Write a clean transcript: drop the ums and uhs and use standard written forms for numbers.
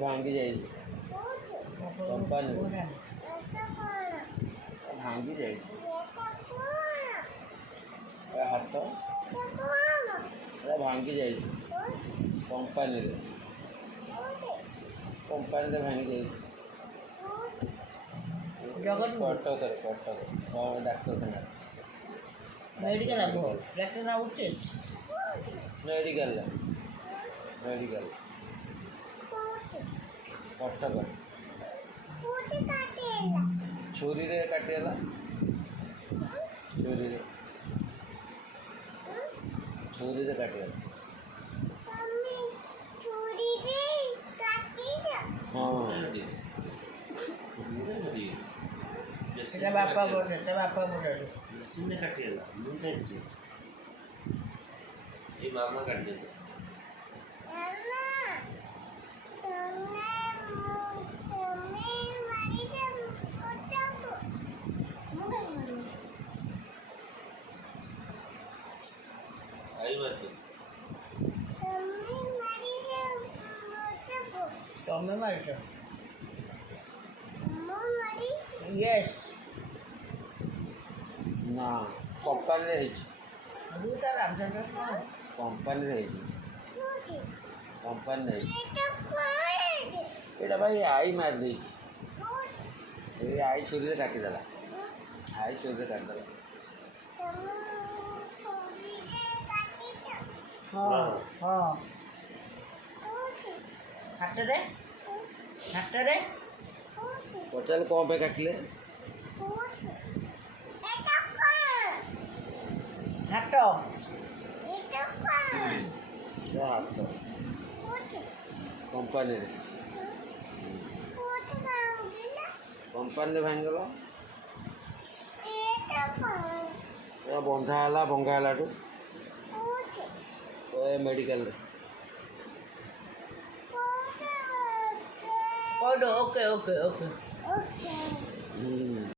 ଭାଙ୍ଗି ଯାଇଛି କମ୍ପାନୀ ଭାଙ୍ଗି ଯାଇଛି ହାତ ଭାଙ୍ଗି ଯାଇଛି କମ୍ପାନୀରେ ଭାଙ୍ଗି ଯାଇଛି କଟକରେ ଡାକ୍ତରଖାନା ମେଡ଼ିକାଲ ଡାକ୍ତର ନା ଉଠେ ମେଡ଼ିକାଲ କଟକରେ ଛୁରୀରେ କାଟିଗଲା ଛୁରୀରେ କାଟିଗଲା ହଁ ସେଟା ବାପା ବୋଟେ ମେସିନ୍ରେ କାଟିଗଲା ମୁଁ କାଟିଛି ଏ ମାମା କାଟିଦେଲେ ତମେ ମାରିଛ ୟେସ୍ ନା କମ୍ପାନୀରେ ହେଇଛି କମ୍ପାନୀରେ ହେଇଛି ଏଇଟା ଭାଇ ଆଈ ମାରି ଦେଇଛି ଏଇ ଆଈ ଛୁରୀରେ କାଟିଦେଲା ହଁ ହାଟରେ ପଚାରିଲେ କ'ଣ ପାଇଁ କାଟିଲେ ହାଟ ହାତ କମ୍ପାନୀରେ ଭାଙ୍ଗିଗଲା ବନ୍ଧା ହେଲା ଭଙ୍ଗା ହେଲାଠୁ ମେଡ଼ିକାଲରେ ଓକେ